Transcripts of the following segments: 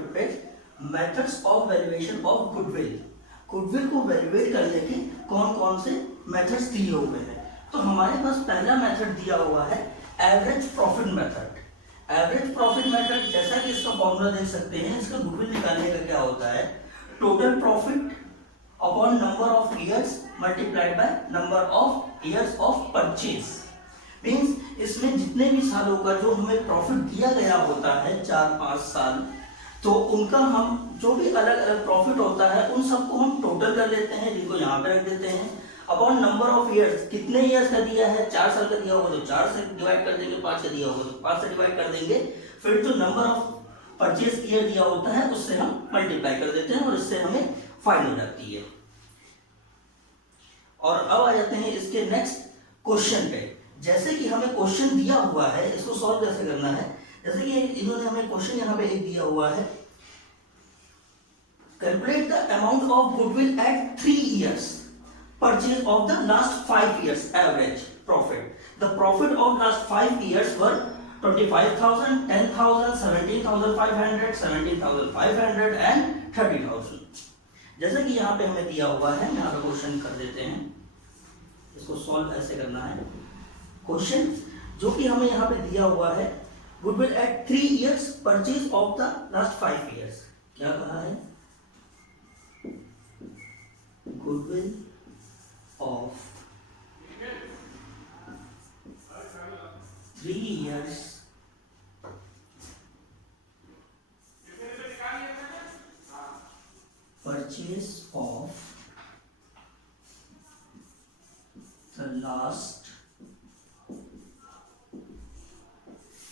Topic पे methods of valuation of goodwill. Goodwill को valuate करने के कौन कौन से मेथड्स दिए हुए हैं। तो हमारे पास पहला मेथड दिया हुआ है average profit method. Average profit method, जैसा कि इसका फॉर्मूला देख सकते हैं, इसका गुडविल निकालने का क्या होता है, total profit upon number of years multiplied by number of years of purchase. Means इसमें जितने भी सालों का जो हमें प्रॉफिट दिया गया होता है 4-5 साल, तो उनका हम जो भी अलग अलग प्रॉफिट होता है उन सबको हम टोटल कर लेते हैं, जिनको यहाँ पे रख देते हैं, अपॉन नंबर ऑफ ईयर्स। कितने ईयर्स का दिया है, 4 साल का दिया होगा तो 4 से डिवाइड कर देंगे, 5 का दिया होगा तो 5 से डिवाइड कर देंगे, फिर जो नंबर ऑफ परचेज ईयर दिया होता है उससे हम मल्टीप्लाई कर देते हैं और इससे हमें फाइन हो जाती है। और अब आ जाते हैं इसके नेक्स्ट क्वेश्चन पे। जैसे कि हमें क्वेश्चन दिया हुआ है, इसको सॉल्व कैसे करना है। जैसे कि इन्होंने हमें क्वेश्चन यहाँ पे एक दिया हुआ है, calculate the amount of goodwill at 3 years purchase of the last 5 years average profit. The profit of last 5 years were 25,000, 10,000, 17,500, 17,500 and 30,000। जैसे कि यहाँ पे हमें दिया हुआ है, यहाँ पे क्वेश्चन कर देते हैं, इसको सॉल्व ऐसे करना है। क्वेश्चन जो कि हमें यहाँ पे दिया हुआ है, goodwill at 3 years purchase of the last 5 years। क्या कहा है, goodwill of 3 years purchase of the last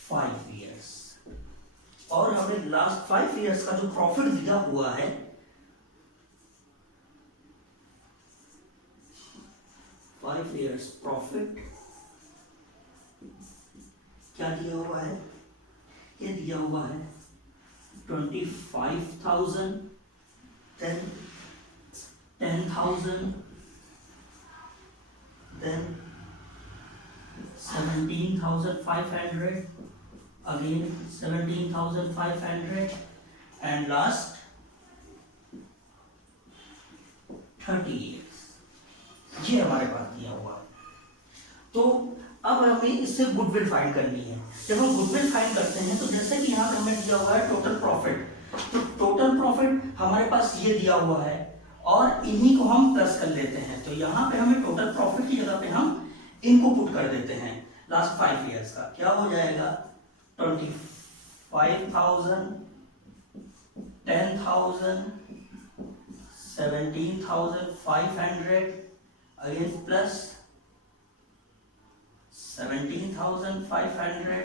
5 years। और हमें लास्ट 5 years का जो प्रॉफिट दिया हुआ है, प्रॉफिट क्या दिया हुआ है, ये दिया हुआ है 25,000, then 10,000, then 17,500, again 17,500 and last 30 years। ये हमारे पास दिया हुआ। तो अब हमें इससे गुडविल फाइंड करनी है। जब हम गुडविल फाइंड करते हैं तो जैसे कि यहाँ पे हमें दिया हुआ है टोटल प्रॉफिट, तो टोटल प्रॉफिट हमारे पास ये दिया हुआ है और इन्हीं को हम प्लस कर लेते हैं। तो यहाँ पे हमें टोटल प्रॉफिट की जगह पे हम इनको पुट कर देते हैं लास्ट 5 years का। क्या हो जाएगा, 25,000, 10,000, 17,500 अगेन प्लस 17,500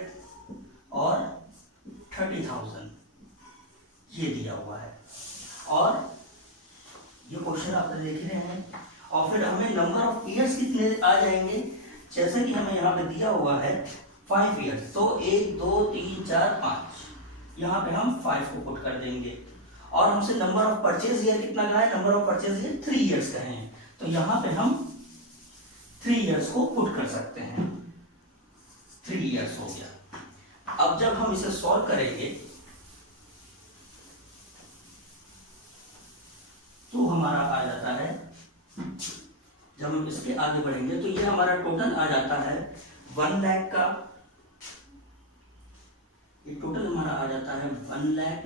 और 30,000 ये दिया हुआ है। और ये क्वेश्चन आप देख रहे हैं। और फिर हमें नंबर ऑफ ईयर्स कितने आ जाएंगे, जैसे कि हमें यहाँ पे दिया हुआ है 5 years, तो 1 2 3 4 5, यहाँ पे हम 5 को पुट कर देंगे। और हमसे नंबर ऑफ परचेज ईयर कितना का है, number of purchase year 3 years का है, तो यहाँ पे हम 3 years को पुट कर सकते हैं। 3 years हो गया। अब जब हम इसे सॉल्व करेंगे तो हमारा आ जाता है, जब हम इसके आगे बढ़ेंगे तो ये हमारा टोटल आ जाता है 1 लाख का। ये टोटल हमारा आ जाता है 1 lakh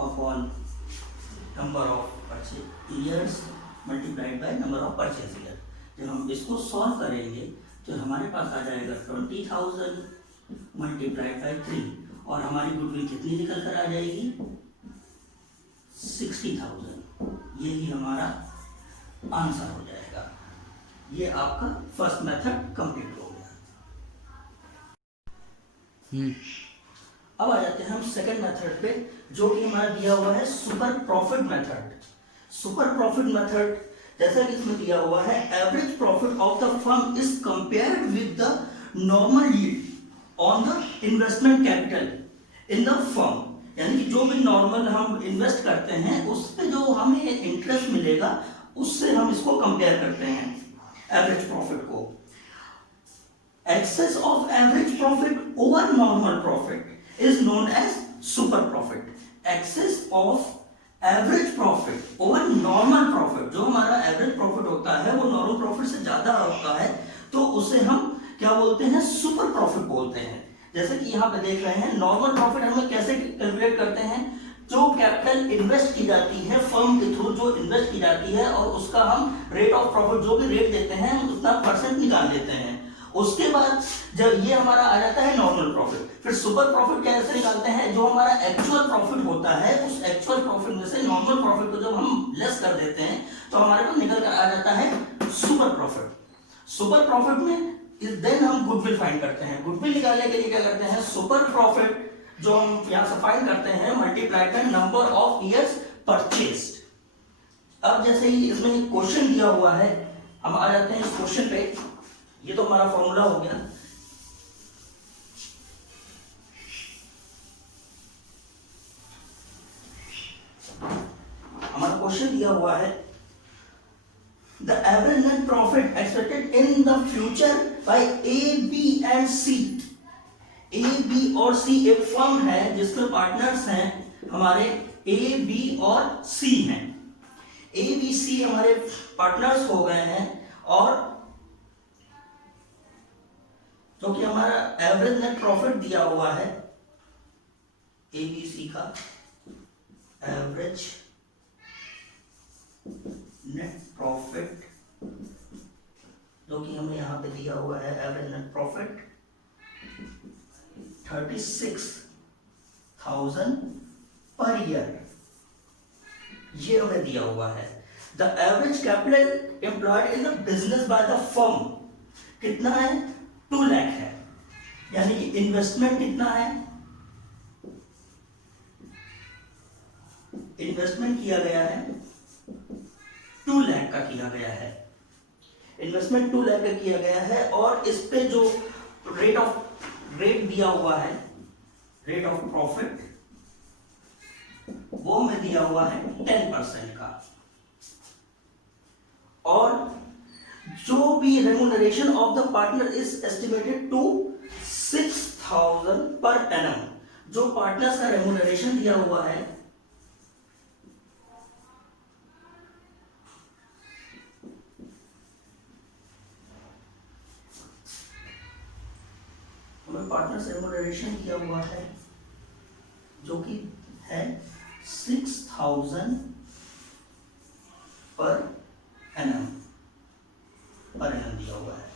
upon number of purchase years multiplied by number of purchase year. जब हम इसको सॉल्व करेंगे तो हमारे पास आ जाएगा 20,000 मल्टीप्लाइड बाय 3 और हमारी गुडविल कितनी निकल कर आ जाएगी, 60,000। यही हमारा आंसर हो जाएगा। ये आपका फर्स्ट मेथड कंप्लीट हो गया। अब आ जाते हैं हम सेकंड मेथड पे, जो कि हमारा दिया हुआ है super profit method. Super profit method जैसा कि इसमें दिया हुआ है, average profit of the firm is compared with the normal yield on the investment capital in the firm. यानी कि जो भी नॉर्मल हम इन्वेस्ट करते हैं उस पे जो हमें इंटरेस्ट मिलेगा उससे हम इसको कंपेयर करते हैं एवरेज प्रॉफिट को। Excess of average profit over normal profit is known as super profit, excess of average profit over normal profit. जो हमारा एवरेज प्रॉफिट होता है वो नॉर्मल प्रॉफिट से ज्यादा होता है, तो उसे हम क्या बोलते हैं, सुपर प्रॉफिट बोलते हैं। जैसे कि यहाँ पे देख रहे हैं, नॉर्मल प्रॉफिट हमें कैसे कैलकुलेट करते हैं, जो कैपिटल इन्वेस्ट की जाती है फर्म के थ्रू, जो इन्वेस्ट की जाती है, और उसका हम रेट ऑफ प्रॉफिट जो भी रेट देते हैं उतना परसेंट निकाल देते हैं। उसके बाद जब ये हमारा आ जाता है नॉर्मल प्रॉफिट, फिर सुपर प्रॉफिट कैसे निकालते हैं, जो हमारा एक्चुअल प्रॉफिट होता है उस एक्चुअल प्रॉफिट में से नॉर्मल प्रॉफिट को जब हम लेस कर देते हैं तो हमारे पास निकल कर आ जाता है सुपर प्रॉफिट। सुपर प्रॉफिट में देन हम गुडविल फाइंड करते हैं। गुडविल निकालने के लिए क्या करते हैं, सुपर प्रॉफिट जो हम यहां से फाइंड करते हैं multiply by number of years purchased. अब जैसे ही इसमें एक क्वेश्चन दिया हुआ है, हम आ जाते हैं इस क्वेश्चन पे। ये तो हमारा फॉर्मूला हो गया। हमारा क्वेश्चन दिया हुआ है, the average net profit expected in the future by A, B and C। A, B और C एक फर्म है जिसके पार्टनर्स हैं हमारे A, B और C हैं। A, B, C हमारे पार्टनर्स हो गए हैं, और जो कि हमारा एवरेज नेट प्रॉफिट दिया हुआ है A, B, C का एवरेज नेट प्रॉफिट, जो कि हमें यहां पे दिया हुआ है average net profit 36,000 per year, ये हमें दिया हुआ है। The average capital employed in the business by the firm कितना है, 2 लाख है। यानी कि इन्वेस्टमेंट कितना है, इन्वेस्टमेंट किया गया है 2 लाख का किया गया है। इन्वेस्टमेंट 2 लाख का किया गया है, और इस पे जो रेट दिया हुआ है, रेट ऑफ प्रॉफिट, वो हमें दिया हुआ है 10% का। और जो भी remuneration of the partner is estimated to 6,000 per annum. जो पार्टनर्स का रेम्यूनरेशन दिया हुआ है पार्टनर्स रेम्यूनरेशन किया हुआ है जो कि है 6,000 पर एनम दिया हुआ है।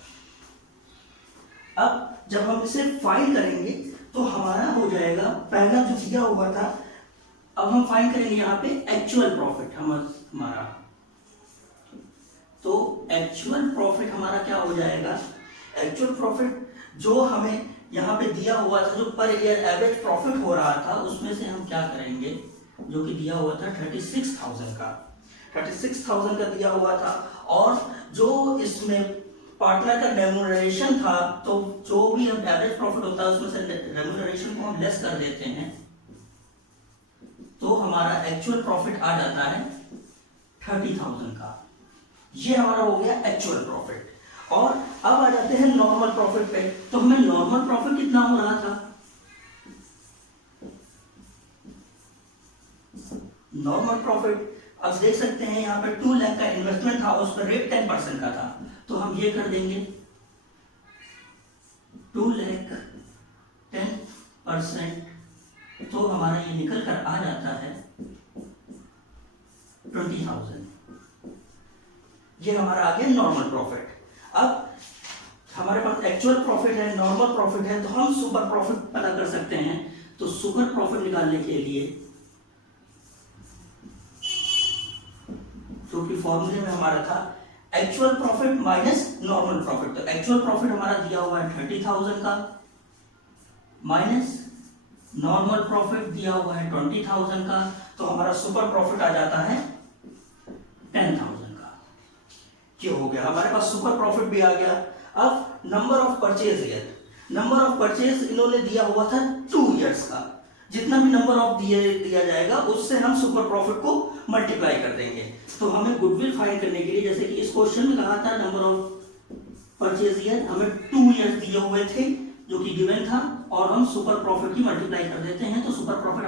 अब जब हम इसे फाइंड करेंगे तो हमारा हो जाएगा, पहला जो दिया हुआ था, अब हम फाइंड करेंगे यहाँ पे एक्चुअल प्रॉफिट हमारा। तो एक्चुअल प्रॉफिट हमारा क्या हो जाएगा, एक्चुअल प्रॉफिट जो हमें यहाँ पे दिया हुआ था, जो पर ईयर एवरेज प्रॉफिट हो रहा था, उसमें से हम क्या करेंगे, जो कि दिया हुआ था 36,000 का, 36,000 का दिया हुआ था, और जो इसमें पार्टनर का रेम्यूनरेशन था, तो जो भी हम एवरेज प्रॉफिट होता है उसमें से रेम्यूनरेशन को हम लेस कर देते हैं, तो हमारा एक्चुअल प्रॉफिट आ जाता है 30,000 का। ये हमारा हो गया एक्चुअल प्रॉफिट। और अब आ जाते हैं नॉर्मल प्रॉफिट पे। तो हमें नॉर्मल प्रॉफिट कितना हो रहा था, नॉर्मल प्रॉफिट अब देख सकते हैं यहाँ पे 2 लाख का इन्वेस्टमेंट था, उस पर रेट 10% का था, तो हम ये कर देंगे 2 लाख 10%, तो हमारा ये निकल कर आ जाता है 20,000। ये हमारा आ गया नॉर्मल प्रॉफिट। अब हमारे पास एक्चुअल प्रॉफिट है, नॉर्मल प्रॉफिट है, तो हम सुपर प्रॉफिट पता कर सकते हैं। तो सुपर प्रॉफिट निकालने के लिए, जो कि फॉर्मूले में हमारा था actual profit minus normal profit, तो एक्चुअल प्रॉफिट हमारा दिया हुआ है 30,000 का, माइनस नॉर्मल प्रॉफिट दिया हुआ है 20,000 का, तो हमारा सुपर प्रॉफिट आ जाता है 10,000 का। ये हो गया, हमारे पास सुपर प्रॉफिट भी आ गया। अब number of purchase year, number of purchase इन्होंने दिया हुआ था 2 इयर्स का, जितना भी नंबर ऑफ दिया जाएगा उससे हम सुपर प्रॉफिट को मल्टीप्लाई कर देंगे। तो हमें गुडविल फाइंड करने के लिए, जैसे कि इस क्वेश्चन में कहा था नंबर ऑफ परचेज ईयर, हमें 2 इयर्स दिए हुए थे जो कि गिवन था, और हम सुपर प्रॉफिट की मल्टीप्लाई कर देते हैं, तो सुपर प्रॉफिट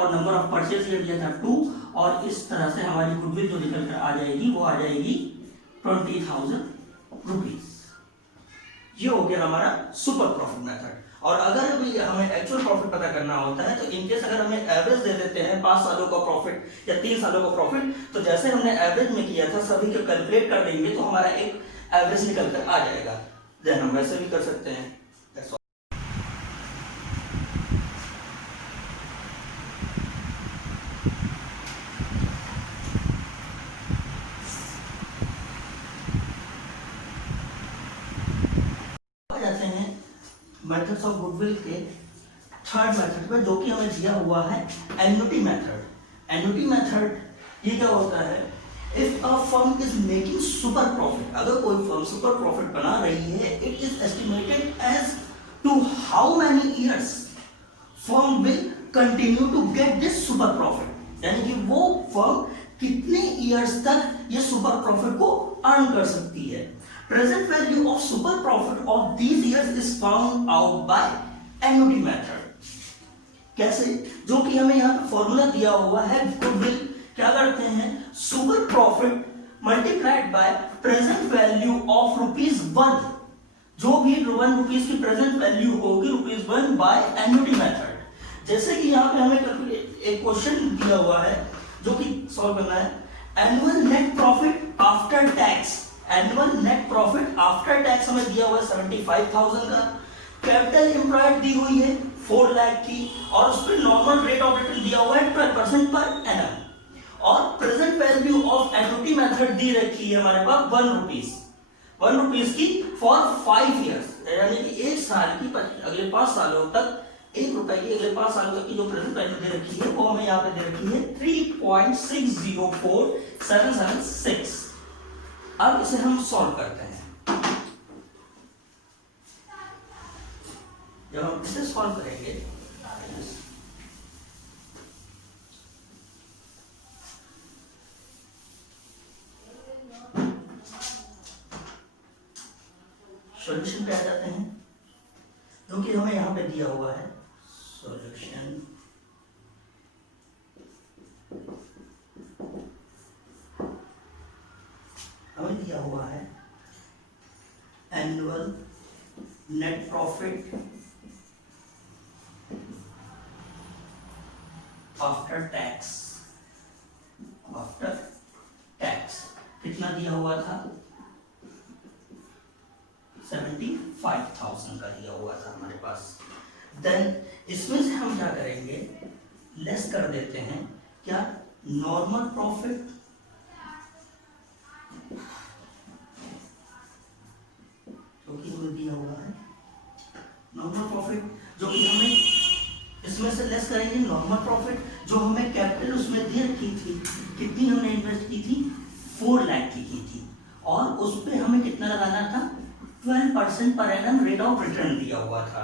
और नंबर ऑफ परचेज ये दिया था 2, और इस तरह से हमारी गुडविल जो निकल कर आ जाएगी वो आ जाएगी 20,000 रुपीज। ये हो गया हमारा सुपर प्रॉफिट मेथड। और अगर अभी हमें एक्चुअल प्रॉफिट पता करना होता है तो इनकेस अगर हमें एवरेज दे देते हैं 5 सालों का प्रॉफिट या 3 सालों का प्रॉफिट, तो जैसे हमने एवरेज में किया था सभी को कैलकुलेट कर देंगे तो हमारा एक एवरेज निकल कर आ जाएगा। देन हम वैसे भी कर सकते हैं। मेथड्स ऑफ गुडविल के थर्ड मेथड पे, जो कि हमें दिया हुआ है एन्युटी मेथड। एन्युटी मेथड ये क्या होता है, if a firm is making super profit, अगर कोई फर्म सुपर प्रॉफिट बना रही है, it is estimated as to how many years firm will continue to get this super profit, यानी कि वो फर्म कितने ईयर्स तक ये सुपर प्रॉफिट को अर्न कर सकती है। Present value of super profit of these years is found out by annuity method। कैसे? जो कि हमें यहाँ पे फॉर्मूला दिया हुआ है गुडविल, क्या करते हैं, super profit multiplied by present value of ₹1, जो भी 1 रुपीज की प्रेजेंट वैल्यू होगी ₹1 बाय एन्युटी मेथड। जैसे कि यहाँ पे हमें एक क्वेश्चन दिया हुआ है जो कि सॉल्व करना है, annual net profit after tax. Annual net profit after tax हमें दिया हुआ है 75,000 का, कैपिटल एम्प्लॉयड दी हुई है 4 लाख की, और उस पर नॉर्मल रेट ऑफ रिटर्न दिया हुआ है 12% पर एनम, और present value of annuity method दी रखी है हमारे पास 1 रुपीज की फॉर 5 इयर्स, यानी कि 1 साल की, अगले 5 सालों तक 1 रुपए की अगले 5 सालों तक की जो प्रेजेंट वैल्यू दे रखी है वो हमें यहाँ पे दे रखी है 3.604776। अब इसे हम सॉल्व करते हैं। जब हम इसे सॉल्व करेंगे सॉल्यूशन पे आ जाते हैं, जो कि हमें यहां पे दिया हुआ है सॉल्यूशन। हमें दिया हुआ है annual net profit after tax, कितना दिया हुआ था, 75,000 का दिया हुआ था हमारे पास। देन इसमें से हम क्या करेंगे, लेस कर देते हैं, क्या, नॉर्मल प्रॉफिट जो कि हमें दिया हुआ है, नॉर्मल प्रॉफिट जो कि हमें इसमें से लेस करेंगे नॉर्मल प्रॉफिट जो हमें कैपिटल उसमें दे रखी थी, कितनी हमने इन्वेस्ट की थी, 4 लाख की थी, और उस पे हमें कितना लगाना था, 12% पर एनम रेट ऑफ रिटर्न दिया हुआ था।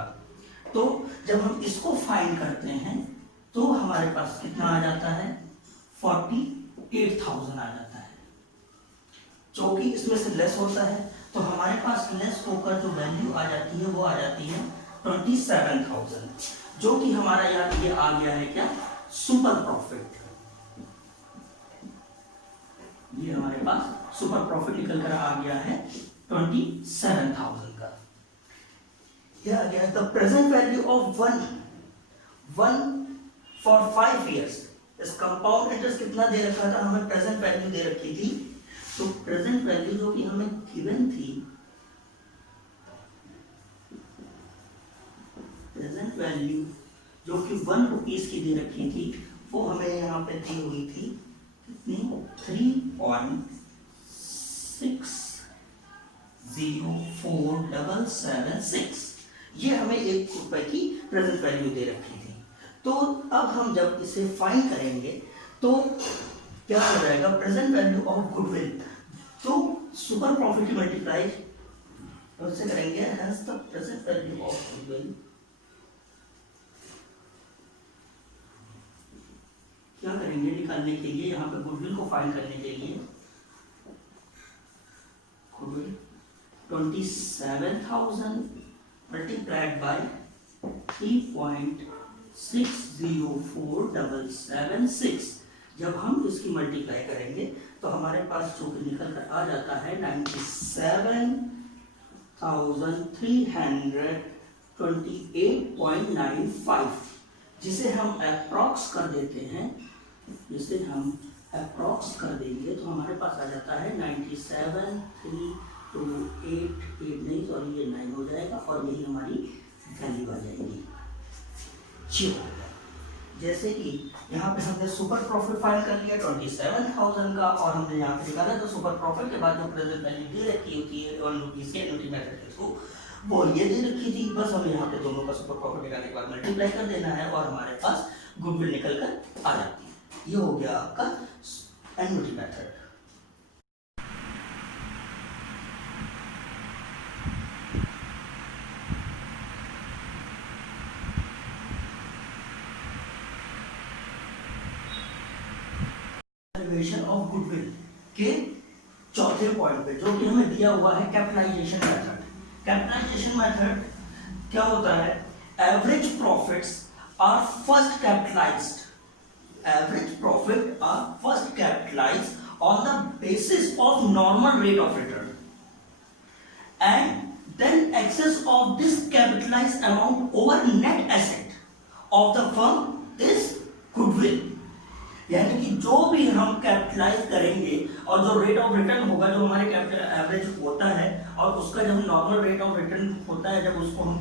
तो जब हम इसको फाइंड करते हैं तो हमारे पास कितना आ जाता है, 48,000 आ जाता है, जो कि इसमें से लेस होता है, तो हमारे पास लेस होकर जो वैल्यू आ जाती है वो आ जाती है 27,000, जो कि हमारा यहाँ ये आ गया है क्या, सुपर प्रॉफिट। ये हमारे पास सुपर प्रॉफिट निकल कर आ गया है 27,000 का। ये आ गया the present value of one for 5 years. इस कंपाउंड इंटरेस्ट कितना दे रखा था, हमें प्रेजेंट वैल्यू दे रखी थी, तो प्रेजेंट वैल्यू जो कि हमें गिवन थी, प्रेजेंट वैल्यू जो कि 1 रुपीज की दे रखी थी, वो हमें यहाँ पे दी हुई थी कितनी, 3.6047776। ये हमें 1 रुपए की प्रेजेंट वैल्यू दे रखी थी। तो अब हम जब इसे फाइंड करेंगे तो क्या हो जाएगा, प्रेजेंट वैल्यू ऑफ गुडविल, तो सुपर प्रॉफिट मल्टीप्लाई उससे करेंगे, hence the present value of goodwill, क्या करेंगे निकालने के लिए, यहाँ पे गुडविल को फाइंड करने के लिए, गुडविल 27,000 मल्टीप्लाइड बाय 3.6 604776। जब हम इसकी मल्टीप्लाई करेंगे तो हमारे पास जो कि निकल कर आ जाता है 97,328.95, जिसे हम अप्रॉक्स कर देते हैं, जिसे हम अप्रॉक्स कर देंगे तो हमारे पास आ जाता है 97,328 नहीं, सॉरी ये 9 हो जाएगा और यही हमारी वैल्यू आ जाएगी। जैसे कि यहाँ पे हमने सुपर प्रॉफिट फाइंड कर लिया 27,000 का, और हमने यहाँ पे निकाला तो सुपर प्रॉफिट के बाद जो प्रेजेंट वैल्यू दे रखी होती है 1 रुपीज के एनुटी मेथड के थ्रू, वो ये दे रखी थी। बस हमें यहाँ पे दोनों का सुपर प्रॉफिट निकालने के बाद मल्टीप्लाई कर देना है और हमारे पास गुडविल निकल कर आ जाती है। ये हो गया आपका annuity method. Valuation of goodwill के चौथे पॉइंट पे जो कि हमें दिया हुआ है कैपिटलाइजेशन मेथड। कैपिटलाइजेशन मेथड क्या होता है? Average profits are first capitalized, average profit are first capitalized on the basis of normal rate of return and then excess of this capitalized amount over net asset of the firm is goodwill. यानी कि जो भी हम capitalise करेंगे और जो rate of return होगा, जो हमारे कैपिटल एवरेज होता है और उसका जब नॉर्मल रेट ऑफ रिटर्न होता है, जब उसको हम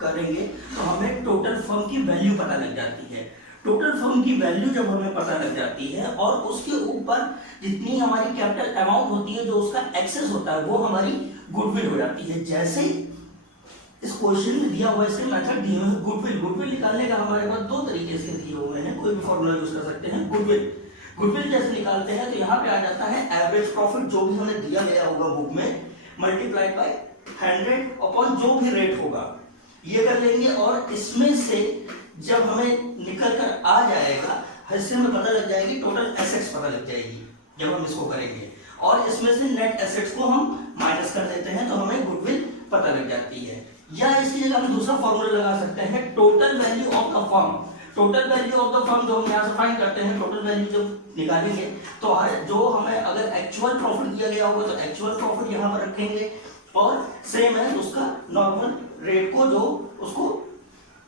करेंगे तो हमें टोटल फर्म की वैल्यू पता लग जाती है। टोटल फर्म की वैल्यू जब हमें पता लग जाती है और उसके ऊपर जितनी हमारी कैपिटल अमाउंट होती है, जो उसका एक्सेस होता है, वो हमारी गुडविल हो जाती है। जैसे इस क्वेश्चन में दिया हुआ इसके मेथड दिए हुए हैं गुडविल निकालने का हमारे पास दो तरीके से दिए हुए हैं, कोई भी फॉर्मूला यूज कर सकते हैं। गुडविल जैसे निकालते हैं तो यहाँ पे आ जाता है एवरेज प्रॉफिट जो भी हमें दिया गया होगा बुक में, मल्टीप्लाइड बाय 100 अपॉन जो भी रेट होगा, ये कर लेंगे। और इसमें से जब हमें निकल कर आ जाएगा, इससे हमें पता लग जाएगी टोटल एसेट्स पता लग जाएगी जब हम इसको करेंगे, और इसमें से नेट एसेट्स को हम माइनस कर देते हैं तो हमें गुडविल पता लग जाती है। या इसकी जगह हम दूसरा फॉर्मूला लगा सकते हैं, total value of the firm. Total value of the firm जो हम यहाँ से फाइंड करते हैं, टोटल वैल्यू जब निकालेंगे तो जो हमें अगर एक्चुअल प्रॉफिट दिया गया होगा तो एक्चुअल प्रॉफिट यहाँ पर रखेंगे, और सेम है उसका नॉर्मल रेट को जो उसको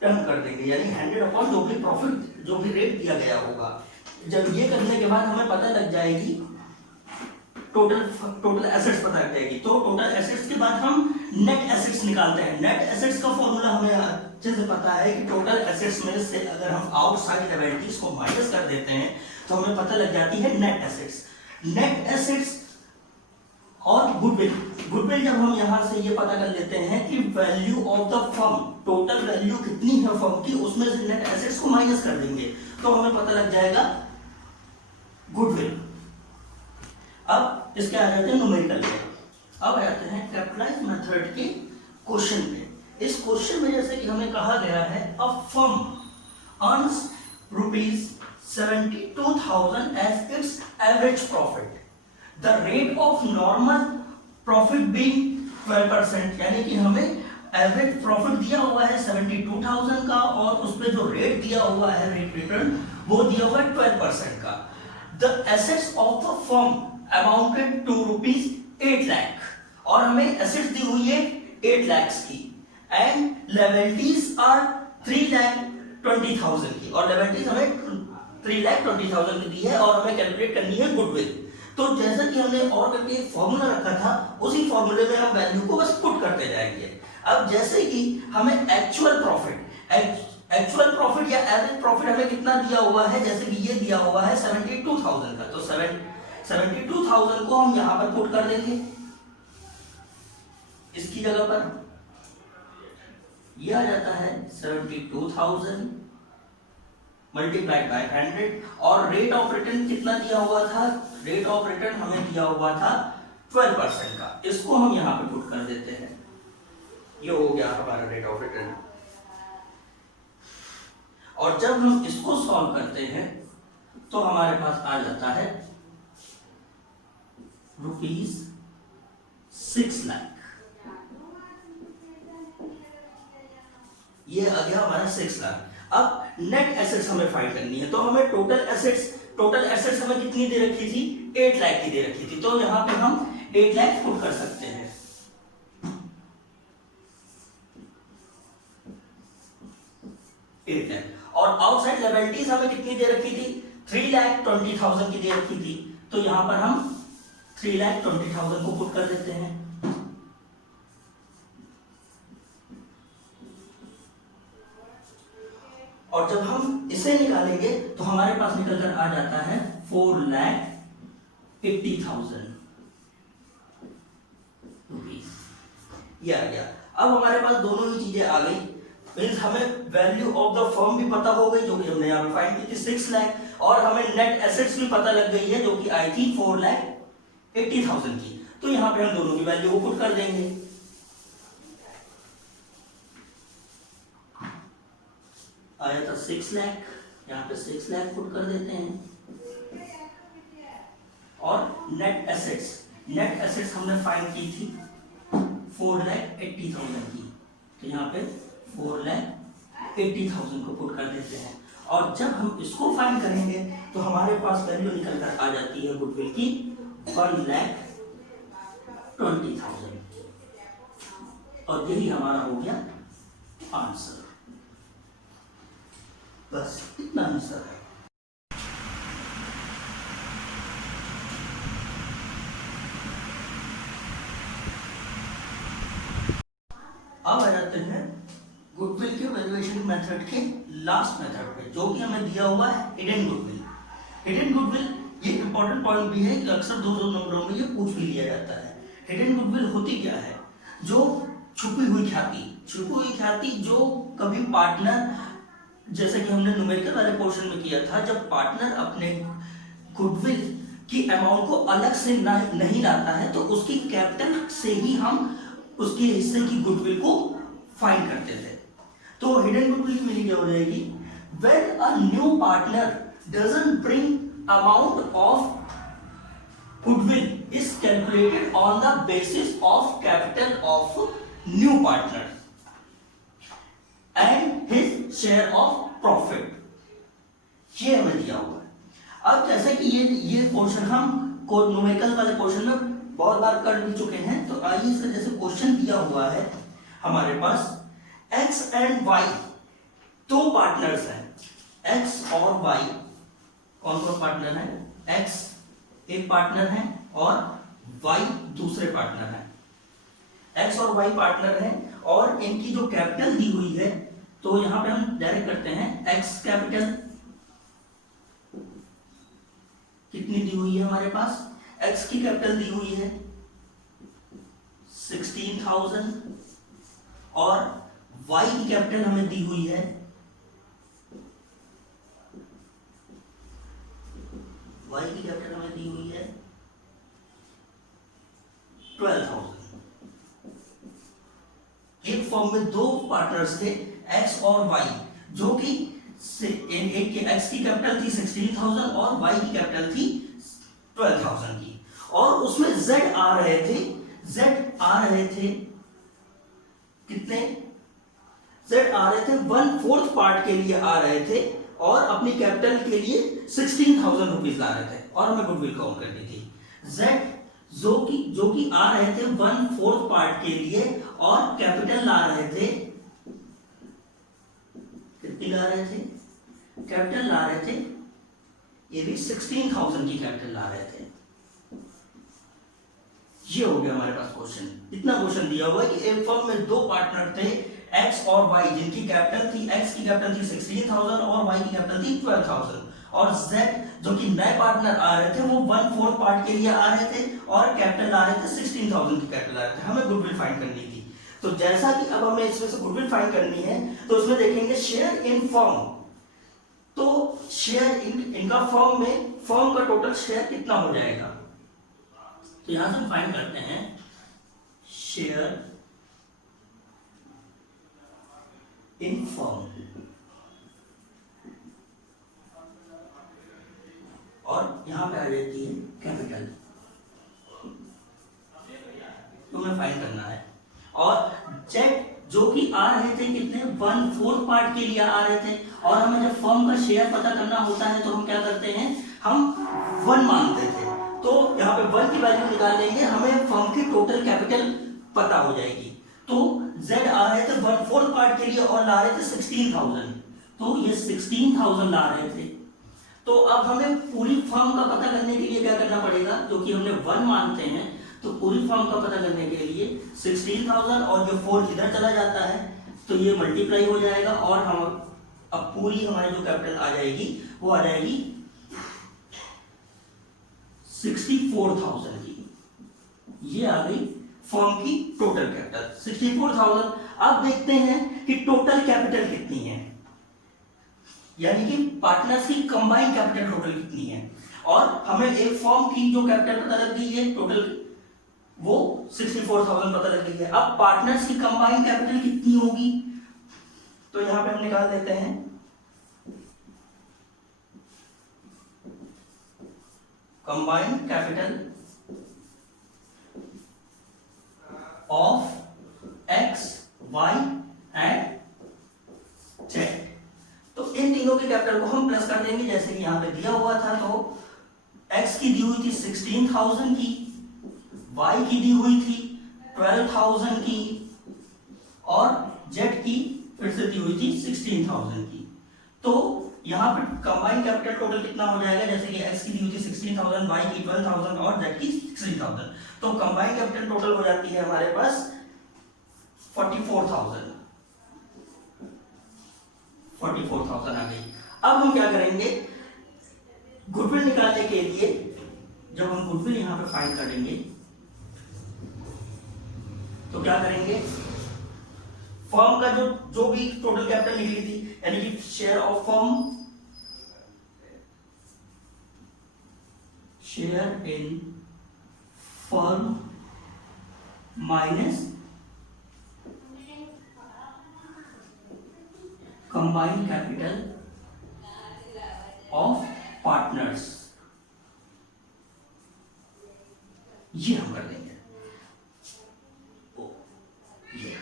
टर्न कर देंगे, यानी 100 अपॉन जो भी प्रॉफिट, जो भी रेट दिया गया होगा। जब ये करने के बाद हमें पता लग जाएगी टोटल एसेट्स पता लग जाएगी, तो टोटल एसेट्स के बाद हम नेट एसेट्स निकालते हैं। नेट एसेट्स का फॉर्मूला हमें अच्छे से पता है कि टोटल एसेट्स में से अगर हम आउटसाइड लायबिलिटीज को माइनस कर देते हैं तो हमें पता लग जाती है नेट एसेट्स। नेट एसेट्स और गुडविल जब हम यहां से ये पता कर लेते हैं कि value of the firm, total value कितनी है फर्म की, उसमें से नेट एसेट्स को माइनस कर देंगे तो हमें पता लग जाएगा गुडविल। अब इसके आ जाते हैं न्यूमेरिकल में। अब आते हैं कैपिटलाइज मेथड के क्वेश्चन पे। इस क्वेश्चन में जैसे कि हमें कहा गया है a firm earns ₹72,000 as its average profit, the rate of normal profit being 12%। यानी कि हमें एवरेज प्रॉफिट दिया हुआ है 72,000 का और उस पे जो रेट दिया हुआ है, रेट रिटर्न, वो दिया हुआ है 12% का। The assets of the firm amounted to ₹8 lakh, और हमें एसेट्स दी हुई है 8 लाख की, एंड लायबिलिटीज आर 3,20,000 की, और लायबिलिटीज हमें 3,20,000 की दी है, और हमें कैलकुलेट करनी है गुडविल। तो जैसा कि हमने और करके एक फॉर्मूला रखा था, उसी फॉर्मूले में हम वैल्यू को बस पुट करते जाएंगे। अब जैसे कि हमें एक्चुअल प्रॉफिट या एवरेज प्रॉफिट हमें कितना दिया हुआ है, जैसे कि ये दिया हुआ है 72,000 का, तो 72,000 को हम यहां पर पुट कर देंगे इसकी जगह पर। ये आ जाता है 72,000 मल्टीप्लाइड बाय 100, और रेट ऑफ रिटर्न कितना दिया हुआ था? रेट ऑफ रिटर्न हमें दिया हुआ था 12% का, इसको हम यहां पर पुट कर देते हैं। ये हो गया हमारा रेट ऑफ रिटर्न। और जब हम इसको सॉल्व करते हैं तो हमारे पास आ जाता है ₹6 लाख। ये आ गया हमारा 6 लाख। अब नेट एसेट्स हमें फाइंड करनी है, तो हमें टोटल एसेट्स हमें कितनी दे रखी थी, 8 लाख की दे रखी थी, तो यहाँ पे हम 8 लाख पुट कर सकते हैं। और आउटसाइड लायबिलिटीज हमें कितनी दे रखी थी, 3,20,000 की दे रखी थी, तो यहां पर हम 3,20,000 को पुट कर देते हैं। और जब हम इसे निकालेंगे तो हमारे पास निकल कर आ जाता है 4,80,000 रुपीज। ये आ गया। अब हमारे पास दोनों ही चीजें आ गई, मींस हमें वैल्यू ऑफ द फर्म भी पता हो गई जो कि हमने यहाँ पे फाइंड की थी 6 लाख, और हमें नेट एसेट्स भी पता लग गई है जो कि आई थी 4,80,000 की। तो यहाँ पे हम दोनों की वैल्यू को पुट कर देंगे। आया था 6 लाख, यहाँ पे 6 लाख पुट कर देते हैं। और नेट एसेट्स हमने फाइंड की थी 4,80,000 की, तो यहाँ पे 4,80,000 को पुट कर देते हैं। और जब हम इसको फाइंड करेंगे तो हमारे पास वैल्यू निकल कर आ जाती है गुडविल की 1,20,000, और यही हमारा हो गया आंसर। बस इतना आंसर है। अब आ जाते हैं गुडविल के वैल्यूएशन मेथड के लास्ट मेथड पे, जो कि हमें दिया हुआ है हिडन गुडविल। हिडन गुडविल ये इंपॉर्टेंट पॉइंट भी है कि अक्सर दो नंबरों में ये पूछ भी लिया जाता है। हिडन गुडविल होती क्या है, जो छुपी हुई ख्याति जो कभी पार्टनर, जैसे कि हमने न्यूमेरिकल वाले पोर्शन में किया था, जब पार्टनर अपने गुडविल की अमाउंट को अलग से नहीं लाता है तो उसकी कैपिटल से ही हम उसके हिस्से की गुडविल को फाइंड करते थे। तो हिडन गुडविल की मीनिंग क्या हो जाएगी, when a new partner doesn't bring amount of goodwill is calculated on the basis of capital of new partner and his share of profit. ये हमें दिया हुआ है। अब जैसे कि ये पोर्शन हम न्यूमेरिकल वाले पोर्शन में बहुत बार कर भी चुके हैं, तो आइए इसका जैसे क्वेश्चन दिया हुआ है हमारे पास x एंड y दो पार्टनर्स हैं, x और y कौन कौन पार्टनर है, x एक पार्टनर है और y दूसरे पार्टनर है। x और y पार्टनर हैं और इनकी जो कैपिटल दी हुई है, तो यहां पे हम डायरेक्ट करते हैं x कैपिटल कितनी दी हुई है हमारे पास, x की कैपिटल दी हुई है 16,000 और y की कैपिटल हमें दी हुई है 12,000। एक फॉर्म में दो पार्टनर्स थे x और y, जो कि एक के x की कैपिटल थी 16,000 और y की कैपिटल थी 12,000 की, और उसमें z आ रहे थे कितने, z आ रहे थे 1/4 पार्ट के लिए आ रहे थे और अपनी कैपिटल के लिए 16,000 रुपीज ला रहे थे, और हमें गुडविल काउंट करनी थी। z जो कि आ रहे थे 1/4 पार्ट के लिए और कैपिटल ला रहे थे, कितनी ला रहे थे, कैपिटल ला रहे थे, ये भी 16,000 की कैपिटल ला रहे थे। ये हो गया हमारे पास क्वेश्चन। इतना क्वेश्चन दिया हुआ है कि एक फर्म में दो पार्टनर थे x और y, जिनकी कैपिटल थी, x की कैपिटल थी 16,000 और y की कैपिटल थी 12,000, और z जो कि नए पार्टनर आ रहे थे वो 1/4 पार्ट के लिए आ रहे थे और कैपिटल आ रहे थे 16,000 की कैपिटल आ रहे थे। हमें गुडविल फाइंड करनी थी। तो जैसा कि अब हमें इसमें से गुडविल फाइंड करनी है, तो उसमें देखेंगे शेयर इन फर्म। तो शेयर इनका फर्म में, फर्म का टोटल शेयर कितना हो जाएगा, तो यहां से हम फाइंड करते हैं शेयर इन फर्म, और यहां पे आ जाती है कैपिटल, तो हमें फाइंड करना है। और जेड जो कि आ रहे थे कितने, 1/4 पार्ट के लिए आ रहे थे, और हमें जब फर्म का शेयर पता करना होता है तो हम क्या करते हैं, हम 1 मानते थे। तो यहाँ पे 1 की वैल्यू निकाल लेंगे, हमें फर्म की टोटल कैपिटल पता हो जाएगी। तो Z आ रहे थे 1/4 पार्ट के लिए और ला रहे थे 16,000, तो ये 16,000 ला रहे थे। तो अब हमें पूरी फर्म का पता करने के लिए क्या करना पड़ेगा, क्योंकि हमने 1 मानते हैं, तो पूरी फर्म का पता करने के लिए 16,000 और जो 4 इधर चला जाता है तो ये मल्टीप्लाई हो जाएगा और हम अब पूरी हमारी जो कैपिटल आ जाएगी वो आ जाएगी 64,000 की। ये आ गई फर्म की टोटल कैपिटल 64,000। अब देखते हैं कि टोटल कैपिटल कितनी है, यानी कि पार्टनर्स की कंबाइंड कैपिटल टोटल कितनी है। और हमें एक फर्म की जो कैपिटल पता लग गई है टोटल, वो 64,000 पता लग गई है। अब पार्टनर्स की कंबाइंड कैपिटल कितनी होगी, तो यहां पे हम निकाल देते हैं combined capital of X, Y and Z. तो इन तीनों के कैपिटल को हम प्लस कर देंगे, जैसे कि यहां पे दिया हुआ था। तो x की दी हुई थी 16,000 की, y की दी हुई थी 12,000 की और z की फिर से दी हुई थी 16,000 की। तो यहां पर कंबाइंड कैपिटल टोटल कितना हो जाएगा, जैसे कि x की दी हुई थी 16,000, y की 12,000 और z की 16,000। तो कंबाइंड कैपिटल टोटल हो जाती है हमारे पास 44,000 आ गई। अब हम क्या करेंगे, गुडविल निकालने के लिए जब हम गुडविल यहां पे फाइंड करेंगे तो क्या करेंगे, फर्म का जो भी टोटल कैपिटल निकली थी, यानी कि share of firm, share in firm minus combined capital of partners, ये हम कर देंगे। ये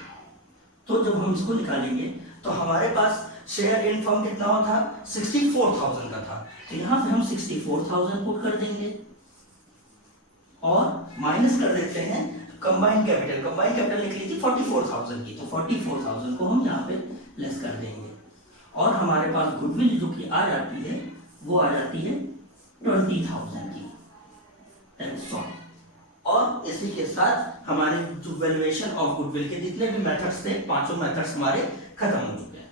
तो जब हम इसको निकालेंगे तो हमारे पास शेयर इन फर्म कितना हुआ था, 64,000 का था। तो यहां पे हम 64,000 पुट कर देंगे और माइनस कर देते हैं कंबाइंड कैपिटल। कंबाइंड कैपिटल निकली थी 44,000 की, तो 44,000 को हम यहाँ पे लेस कर देंगे और हमारे पास गुडविल जो कि आ जाती है वो आ जाती है 20,000 की। और इसी के साथ हमारे जो वैल्यूएशन ऑफ गुडविल के जितने भी मेथड्स थे, पांचों मेथड्स हमारे खत्म हो चुके हैं।